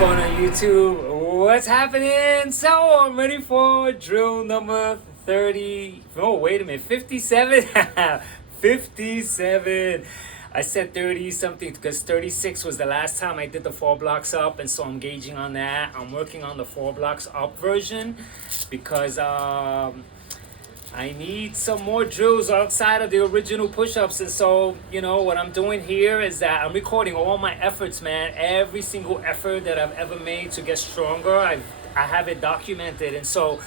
going on YouTube? What's happening? So I'm ready for drill number 30. Oh, wait a minute, 57? 57. I said 30 something because 36 was the last time I did the 4 blocks up, and so I'm gauging on that. I'm working on the 4 blocks up version because I need some more drills outside of the original push-ups. And so, you know, what I'm doing here is that I'm recording all my efforts, man. Every single effort that I've ever made to get stronger, I have it documented. And so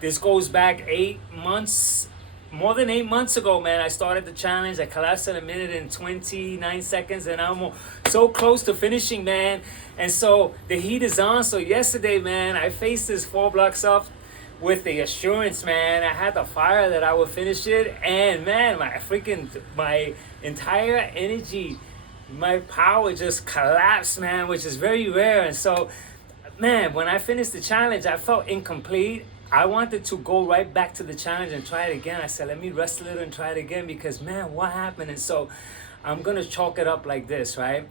this goes back 8 months, more than 8 months ago, man. I started the challenge. I collapsed in 1:29 seconds, and I'm so close to finishing, man. And so the heat is on. So yesterday, man, I faced this 4 blocks up with the assurance, man. I had the fire that I would finish it, and man, my entire energy, my power just collapsed, man, which is very rare. And so, man, when I finished the challenge, I felt incomplete. I wanted to go right back to the challenge and try it again. I said, let me rest a little and try it again because, man, what happened? And so I'm gonna chalk it up like this, right?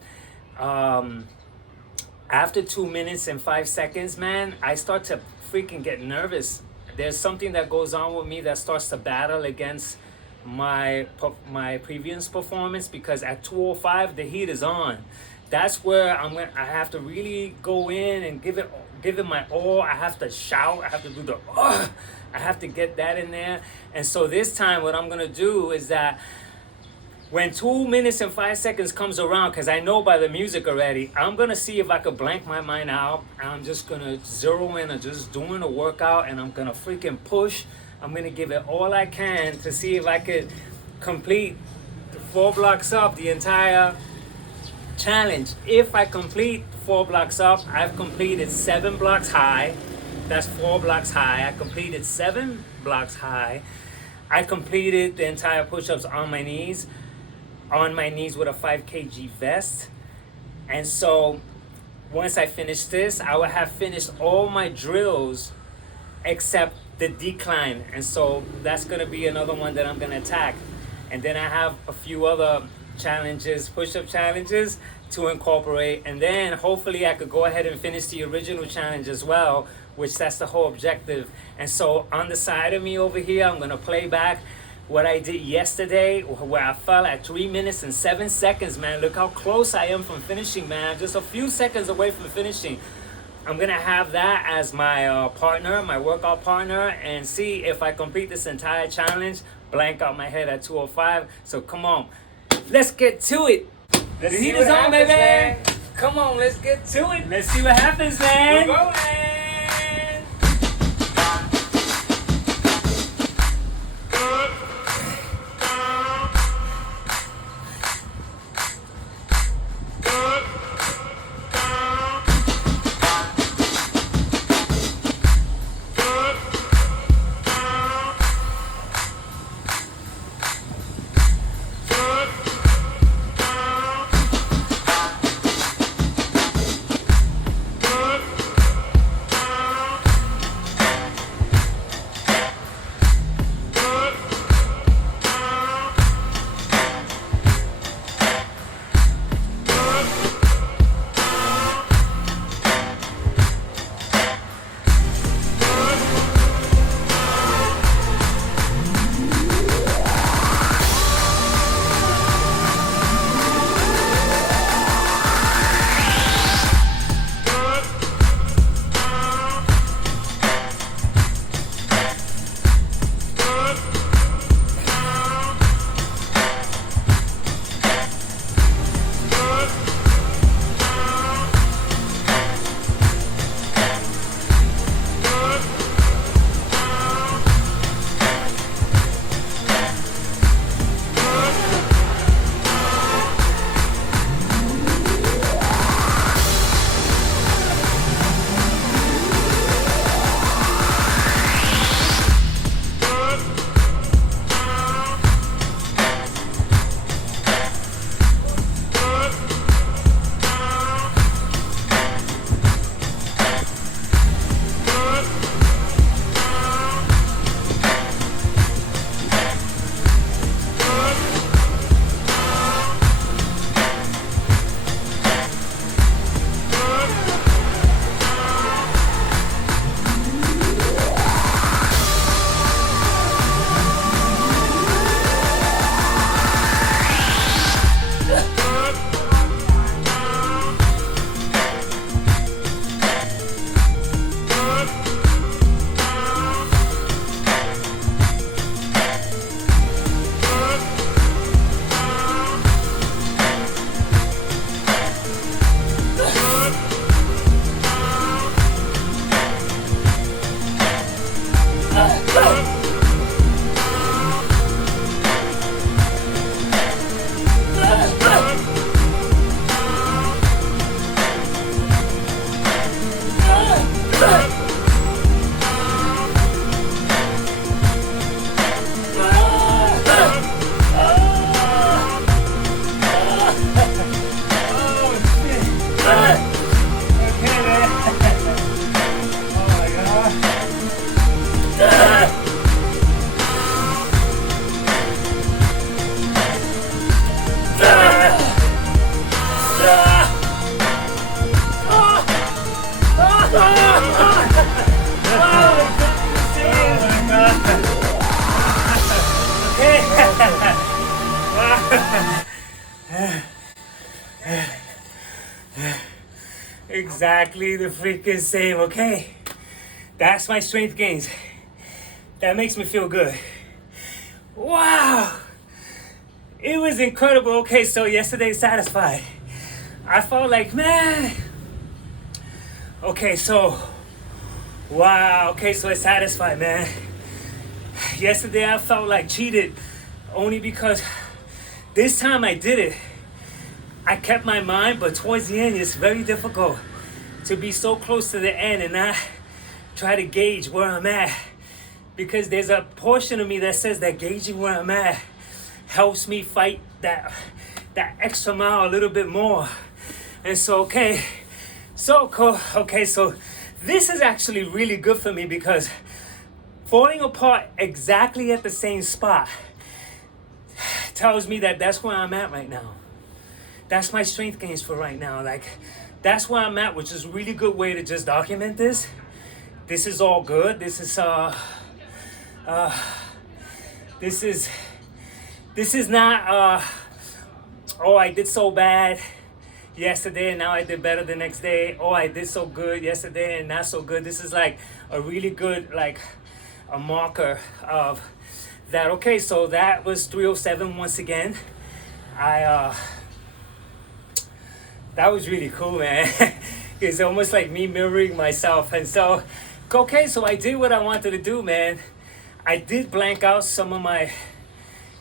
After 2 minutes and 5 seconds, man, I start to freaking get nervous. There's something that goes on with me that starts to battle against my previous performance, because at 2:05 the heat is on. That's where I have to really go in and give it my all. I have to shout. I have to do the I have to get that in there. And so this time what I'm gonna do is that when 2 minutes and 5 seconds comes around, because I know by the music already, I'm going to see if I could blank my mind out. I'm just going to zero in on just doing a workout, and I'm going to freaking push. I'm going to give it all I can to see if I could complete the 4 blocks up, the entire challenge. If I complete 4 blocks up, I've completed 7 blocks high. That's 4 blocks high. I completed 7 blocks high. I completed the entire push-ups on my knees with a 5 kg vest. And so once I finish this, I will have finished all my drills except the decline. And so that's going to be another one that I'm going to attack. And then I have a few other challenges, push-up challenges to incorporate. And then hopefully I could go ahead and finish the original challenge as well, which that's the whole objective. And so on the side of me over here, I'm going to play back what I did yesterday, where I fell at 3 minutes and 7 seconds, man. Look how close I am from finishing, man. Just a few seconds away from finishing. I'm gonna have that as my partner, my workout partner, and see if I complete this entire challenge, blank out my head at 2:05. So come on, let's get to it. The heat is on, baby. Come on, let's get to it. Let's see what happens, man. We're going. Exactly the freaking same, okay? That's my strength gains. That makes me feel good. Wow! It was incredible. Okay, so yesterday satisfied. I felt like, man. Okay, so, wow. Okay, so it's satisfied, man. Yesterday I felt like cheated only because this time I did it. I kept my mind, but towards the end it's very difficult to be so close to the end and not try to gauge where I'm at, because there's a portion of me that says that gauging where I'm at helps me fight that extra mile a little bit more. And so okay, so cool. Okay, so this is actually really good for me because falling apart exactly at the same spot tells me that that's where I'm at right now. That's my strength gains for right now. Like, that's where I'm at, which is a really good way to just document this. This is all good. This is not oh, I did so bad yesterday and now I did better the next day. Oh, I did so good yesterday and not so good. This is like a really good, like a marker of that. Okay, so that was 307 once again. That was really cool, man. It's almost like me mirroring myself. And so, okay, so I did what I wanted to do, man. I did blank out some of my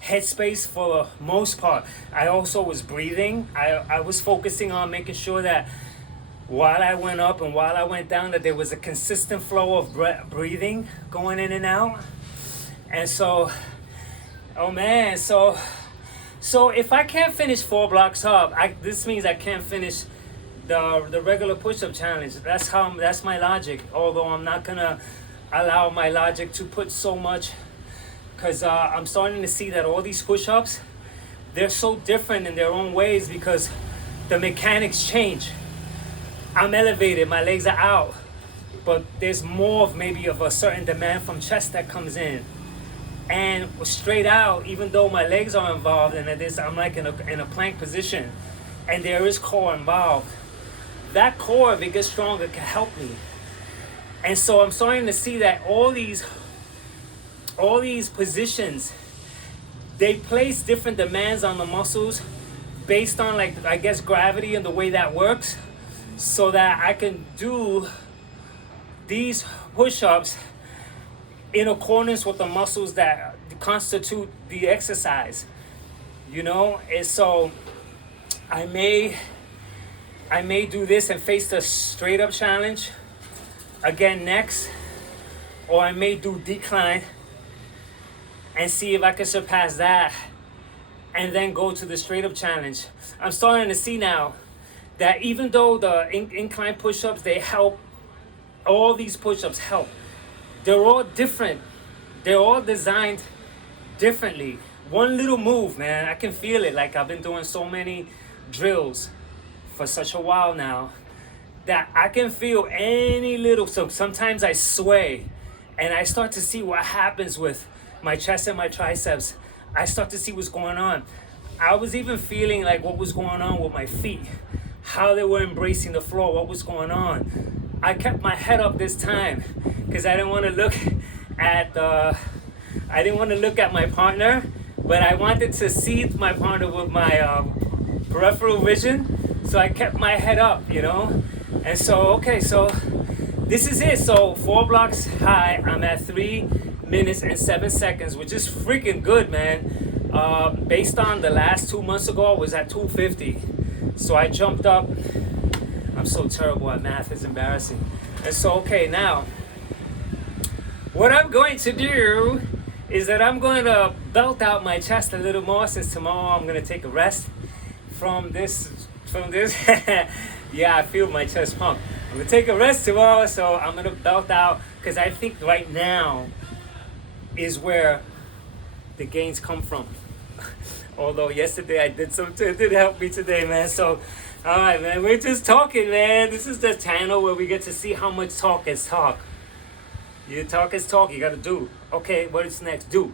headspace for the most part. I also was breathing. I was focusing on making sure that while I went up and while I went down, that there was a consistent flow of breathing going in and out. And so, oh man, so if I can't finish 4 blocks up, this means I can't finish the regular push-up challenge. That's my logic. Although I'm not gonna allow my logic to put so much, because I'm starting to see that all these push-ups, they're so different in their own ways because the mechanics change. I'm elevated, my legs are out, but there's more of maybe of a certain demand from chest that comes in. And straight out, even though my legs are involved in this, I'm like in a plank position, and there is core involved. That core, if it gets stronger, can help me. And so I'm starting to see that all these positions, they place different demands on the muscles based on, like, I guess, gravity and the way that works, so that I can do these push-ups in accordance with the muscles that constitute the exercise, you know. And so I may do this and face the straight up challenge again next, or I may do decline and see if I can surpass that and then go to the straight up challenge. I'm starting to see now that even though the incline push-ups, they help, all these push-ups help. They're all different. They're all designed differently. One little move, man, I can feel it. Like, I've been doing so many drills for such a while now that I can feel any little. So sometimes I sway and I start to see what happens with my chest and my triceps. I start to see what's going on. I was even feeling like what was going on with my feet, how they were embracing the floor, what was going on. I kept my head up this time because I didn't want to look at my partner, but I wanted to see my partner with my peripheral vision. So I kept my head up, you know. And so, okay, so this is it. So 4 blocks high, I'm at 3 minutes and 7 seconds, which is freaking good, man. Based on the last 2 months ago, I was at 250. So I jumped up. I'm so terrible at math. It's embarrassing. And so, okay, now, what I'm going to do is that I'm going to belt out my chest a little more, since tomorrow I'm going to take a rest from this. Yeah, I feel my chest pump. I'm going to take a rest tomorrow, so I'm going to belt out, because I think right now is where the gains come from. Although yesterday I did something, it did help me today, man. So, all right, man, we're just talking, man. This is the channel where we get to see how much talk is talk. You talk is talk, you got to do. Okay, what is next? Do.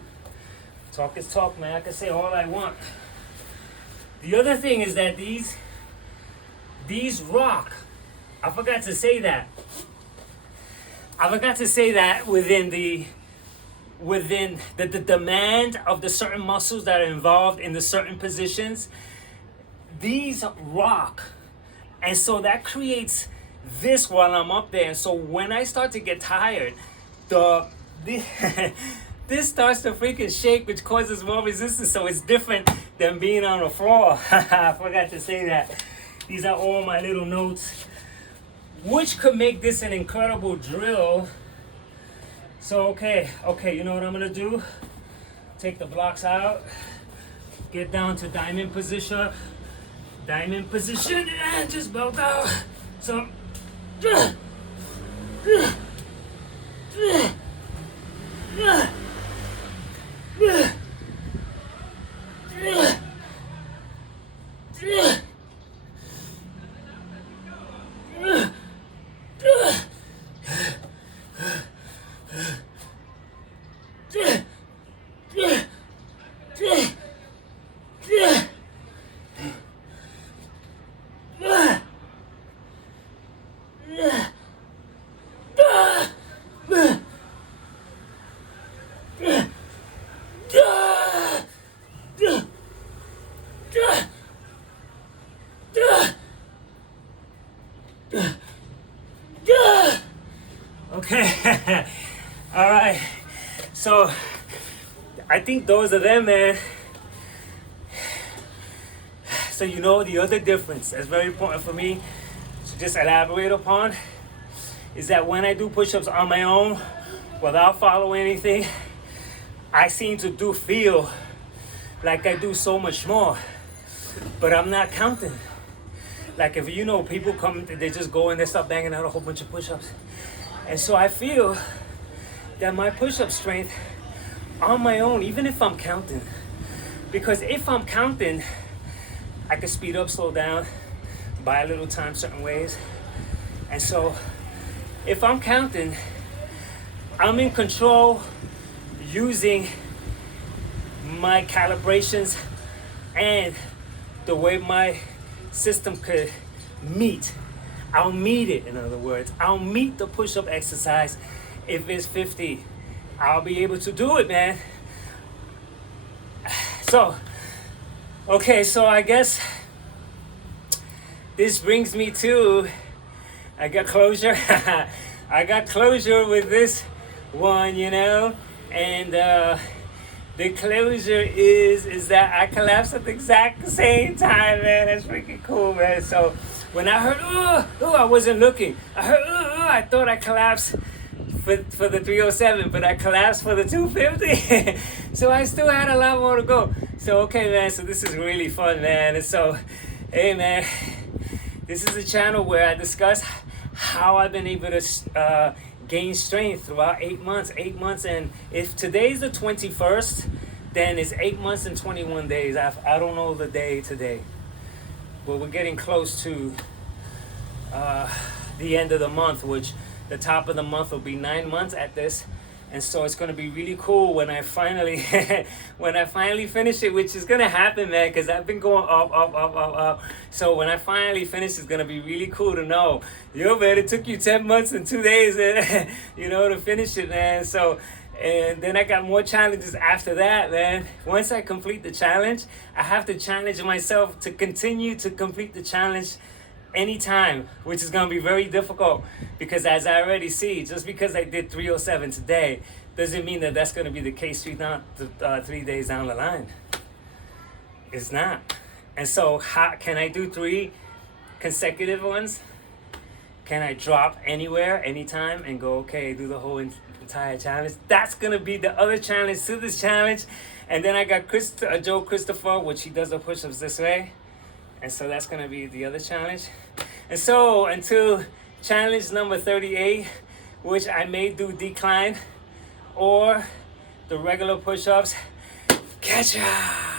Talk is talk, man. I can say all I want. The other thing is that these rock. I forgot to say that. Within the demand of the certain muscles that are involved in the certain positions, these rock. And so that creates this while I'm up there. And so when I start to get tired, this starts to freaking shake, which causes more resistance. So it's different than being on the floor. I forgot to say that. These are all my little notes, which could make this an incredible drill. So, okay, you know what I'm gonna do? Take the blocks out, get down to diamond position, and just belt out. So, okay. All right. So I think those are them, man. So you know the other difference that's very important for me to just elaborate upon is that when I do push-ups on my own without following anything, I seem to feel like I do so much more, but I'm not counting. Like if you know people come, they just go and they start banging out a whole bunch of push-ups. And so I feel that my push-up strength on my own, even if I'm counting, because if I'm counting, I can speed up, slow down, buy a little time certain ways. And so if I'm counting, I'm in control using my calibrations and the way my system could meet. I'll meet it, in other words. I'll meet the push-up exercise. If it's 50, I'll be able to do it, man. So, okay, so I guess this brings me to, I got closure. I got closure with this one, you know, and the closure is that I collapsed at the exact same time, man. That's freaking cool, man. So when I heard, I wasn't looking. I heard, I thought I collapsed for the 307, but I collapsed for the 250. So I still had a lot more to go. So, okay, man, so this is really fun, man. And so, hey, man, this is a channel where I discuss how I've been able to gain strength throughout 8 months. And if today's the 21st, then it's 8 months and 21 days. I don't know the day today, but we're getting close to the end of the month, which the top of the month will be 9 months at this. And so it's going to be really cool when I finally finish it, which is going to happen, man, because I've been going up. So when I finally finish, it's going to be really cool to know, yo, man, it took you 10 months and 2 days, you know, to finish it, man. So, and then I got more challenges after that, man. Once I complete the challenge, I have to challenge myself to continue to complete the challenge anytime, which is going to be very difficult, because as I already see, just because I did 307 today doesn't mean that that's going to be the case 3 days down the line. It's not. And so how can I do 3 consecutive ones? can I drop anywhere, anytime, and go, okay, do the whole entire challenge? That's gonna be the other challenge to this challenge. And then I got Joe Christopher, which he does the push-ups this way. And so that's gonna be the other challenge. And so until challenge number 38, which I may do decline or the regular push-ups, catch ya!